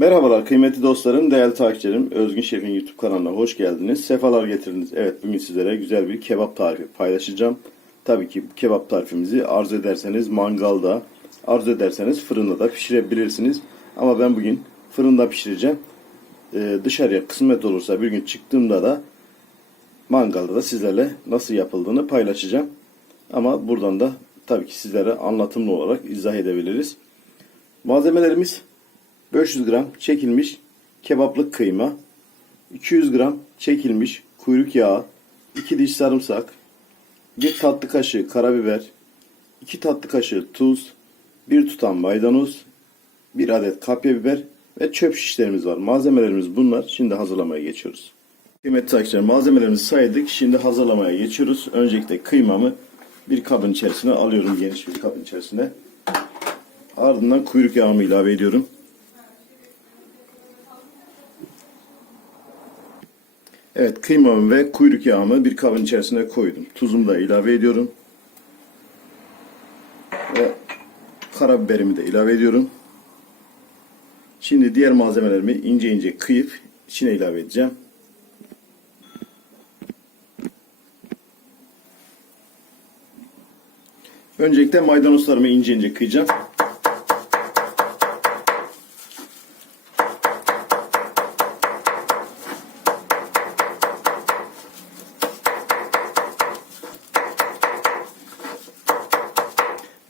Merhabalar kıymetli dostlarım, değerli takipçilerim. Özgün Şef'in YouTube kanalına hoş geldiniz. Sefalar getirdiniz. Evet bugün sizlere güzel bir kebap tarifi paylaşacağım. Tabii ki kebap tarifimizi arzu ederseniz mangalda, arzu ederseniz fırında da pişirebilirsiniz. Ama ben bugün fırında pişireceğim. Ee, dışarıya kısmet olursa bir gün çıktığımda da mangalda da sizlerle nasıl yapıldığını paylaşacağım. Ama buradan da tabii ki sizlere anlatımlı olarak izah edebiliriz. Malzemelerimiz 500 gram çekilmiş kebaplık kıyma, 200 gram çekilmiş kuyruk yağı, 2 diş sarımsak, 1 tatlı kaşığı karabiber, 2 tatlı kaşığı tuz, 1 tutam maydanoz, 1 adet kapya biber ve çöp şişlerimiz var. Malzemelerimiz bunlar. Şimdi hazırlamaya geçiyoruz. Kıymetli takipçiler malzemelerimizi saydık. Şimdi hazırlamaya geçiyoruz. Öncelikle kıymamı bir kabın içerisine alıyorum. Geniş bir kabın içerisine. Ardından kuyruk yağımı ilave ediyorum. Evet kıymamı ve kuyruk yağımı bir kabın içerisine koydum. Tuzumu da ilave ediyorum. Ve karabiberimi de ilave ediyorum. Şimdi diğer malzemelerimi ince ince kıyıp içine ilave edeceğim. Öncelikle maydanozlarımı ince ince kıyacağım.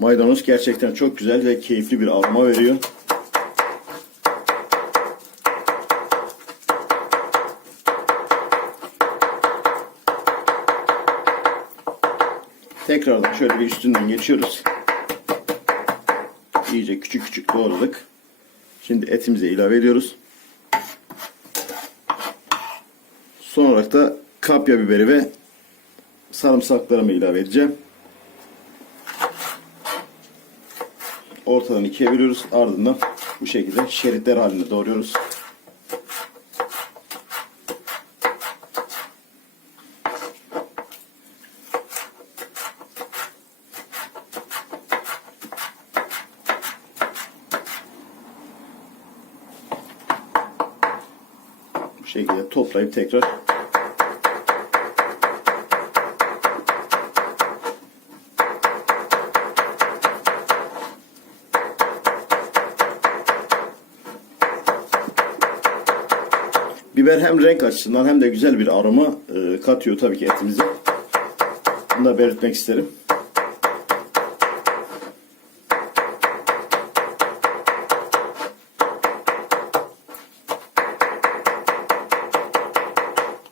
Maydanoz gerçekten çok güzel ve keyifli bir aroma veriyor. Tekrardan şöyle bir üstünden geçiyoruz. İyice küçük küçük doğradık. Şimdi etimize ilave ediyoruz. Son olarak da kapya biberi ve sarımsaklarımı ilave edeceğim. Ortadan ikiye bölüyoruz. Ardından bu şekilde şeritler halinde doğruyoruz. Bu şekilde toplayıp tekrar Biber hem renk açısından hem de güzel bir aroma e, katıyor tabii ki etimize. Bunu da belirtmek isterim.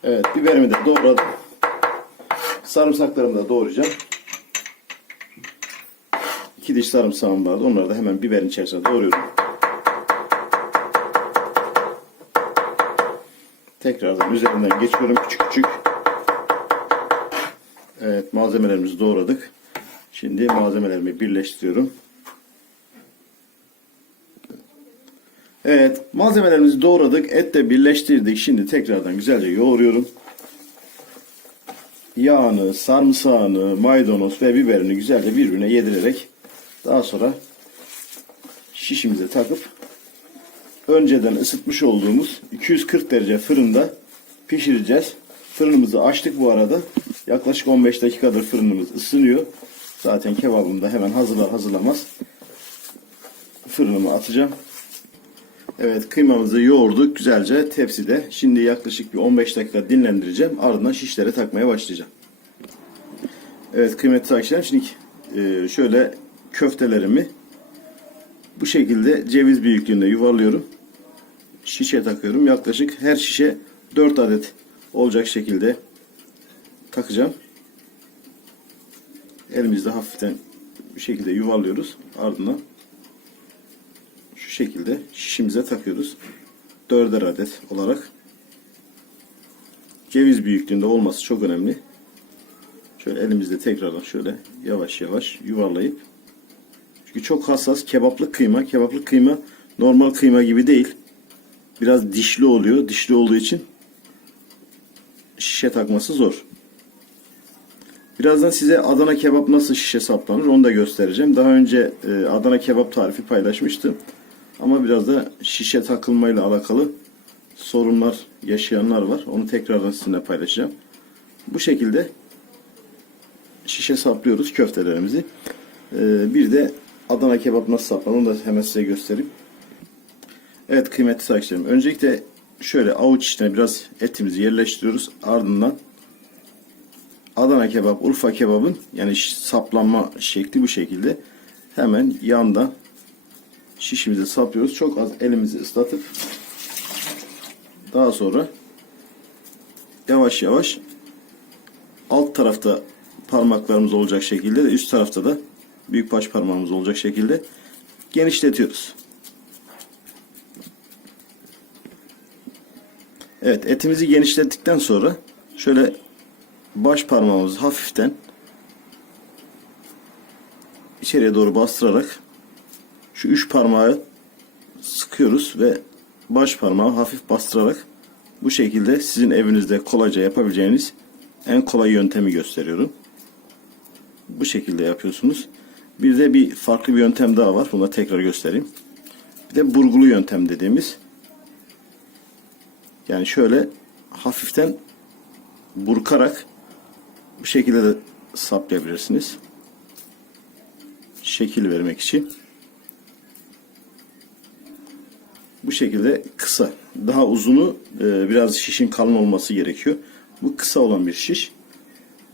Evet biberimi de doğradım. Sarımsaklarımı da doğrayacağım. İki diş sarımsağım vardı. Onları da hemen biberin içerisine doğruyorum. Tekrardan üzerinden geçiyorum küçük küçük. Evet malzemelerimizi doğradık. Şimdi malzemelerimi birleştiriyorum. Evet malzemelerimizi doğradık. Et de birleştirdik. Şimdi tekrardan güzelce yoğuruyorum. Yağını, sarımsağını, maydanoz ve biberini güzelce birbirine yedirerek daha sonra şişimize takıp önceden ısıtmış olduğumuz 240 derece fırında pişireceğiz. Fırınımızı açtık bu arada. Yaklaşık 15 dakikadır fırınımız ısınıyor. Zaten kebabım da hemen hazırlar hazırlamaz fırınıma atacağım. Evet kıymamızı yoğurduk güzelce tepside. Şimdi yaklaşık bir 15 dakika dinlendireceğim. Ardından şişlere takmaya başlayacağım. Evet kıymetli takipçilerim şimdi e, şöyle köftelerimi bu şekilde ceviz büyüklüğünde yuvarlıyorum. Şişe takıyorum. Yaklaşık her şişe 4 adet olacak şekilde takacağım. Elimizde hafiften bu şekilde yuvarlıyoruz. Ardından şu şekilde şişimize takıyoruz. 4'er adet olarak. Ceviz büyüklüğünde olması çok önemli. Şöyle elimizde tekrardan şöyle yavaş yavaş yuvarlayıp çünkü çok hassas kebaplık kıyma. Kebaplık kıyma normal kıyma gibi değil. Biraz dişli oluyor. Dişli olduğu için şişe takması zor. Birazdan size Adana kebap nasıl şişe saplanır onu da göstereceğim. Daha önce e, Adana kebap tarifi paylaşmıştım. Ama biraz da şişe takılmayla alakalı sorunlar yaşayanlar var. Onu tekrardan sizinle paylaşacağım. Bu şekilde şişe saplıyoruz köftelerimizi. Ee, bir de Adana kebap nasıl saplanır onu da hemen size göstereyim. Evet kıymetli takipçilerim. Öncelikle şöyle avuç içine biraz etimizi yerleştiriyoruz. Ardından Adana kebap, Urfa kebabın yani saplanma şekli bu şekilde. Hemen yandan şişimizi saplıyoruz. Çok az elimizi ıslatıp daha sonra yavaş yavaş alt tarafta parmaklarımız olacak şekilde de üst tarafta da büyük baş parmağımız olacak şekilde genişletiyoruz. Evet etimizi genişlettikten sonra şöyle baş parmağımızı hafiften içeriye doğru bastırarak şu üç parmağı sıkıyoruz ve baş parmağı hafif bastırarak bu şekilde sizin evinizde kolayca yapabileceğiniz en kolay yöntemi gösteriyorum. Bu şekilde yapıyorsunuz. Bir de bir farklı bir yöntem daha var. Bunu da tekrar göstereyim. Bir de burgulu yöntem dediğimiz. Yani şöyle hafiften burkarak bu şekilde de saplayabilirsiniz. Şekil vermek için. Bu şekilde kısa. Daha uzunu e, biraz şişin kalın olması gerekiyor. Bu kısa olan bir şiş.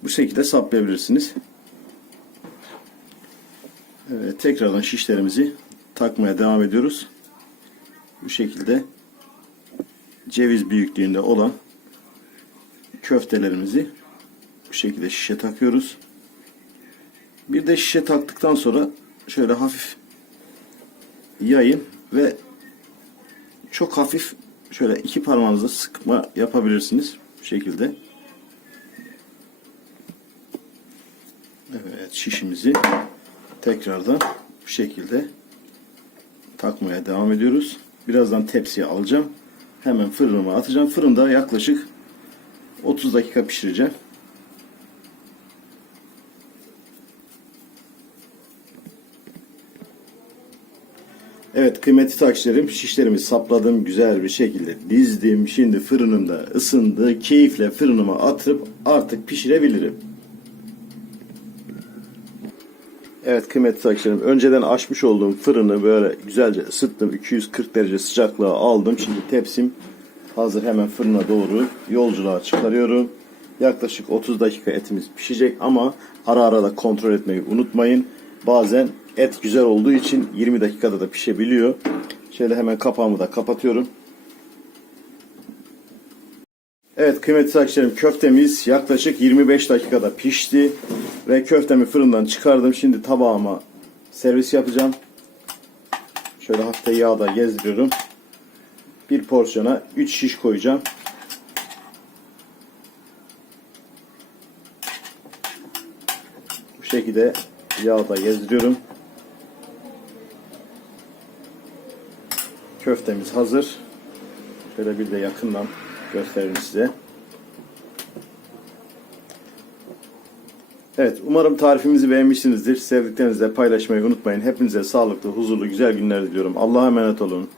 Bu şekilde saplayabilirsiniz. Evet, tekrardan şişlerimizi takmaya devam ediyoruz. Bu şekilde ceviz büyüklüğünde olan köftelerimizi bu şekilde şişe takıyoruz. Bir de şişe taktıktan sonra şöyle hafif yayın ve çok hafif şöyle iki parmağınızla sıkma yapabilirsiniz bu şekilde. Evet şişimizi tekrardan bu şekilde takmaya devam ediyoruz. Birazdan tepsiye alacağım. Hemen fırınıma atacağım. Fırında yaklaşık 30 dakika pişireceğim. Evet kıymetli takipçilerim şişlerimi sapladım güzel bir şekilde dizdim. Şimdi fırınımda ısındı. Keyifle fırınıma atıp artık pişirebilirim. Evet kıymetli takipçilerim önceden açmış olduğum fırını böyle güzelce ısıttım. 240 derece sıcaklığa aldım. Şimdi tepsim hazır hemen fırına doğru yolculuğa çıkarıyorum. Yaklaşık 30 dakika etimiz pişecek ama ara ara da kontrol etmeyi unutmayın. Bazen et güzel olduğu için 20 dakikada da pişebiliyor. Şöyle hemen kapağımı da kapatıyorum. Evet kıymetli takipçilerim köftemiz yaklaşık 25 dakikada pişti. Ve köftemi fırından çıkardım. Şimdi tabağıma servis yapacağım. Şöyle hafif de yağda gezdiriyorum. Bir porsiyona 3 şiş koyacağım. Bu şekilde yağda gezdiriyorum. Köftemiz hazır. Şöyle bir de yakından göstereyim size. Evet, umarım tarifimizi beğenmişsinizdir. Sevdiklerinizle paylaşmayı unutmayın. Hepinize sağlıklı, huzurlu, güzel günler diliyorum. Allah'a emanet olun.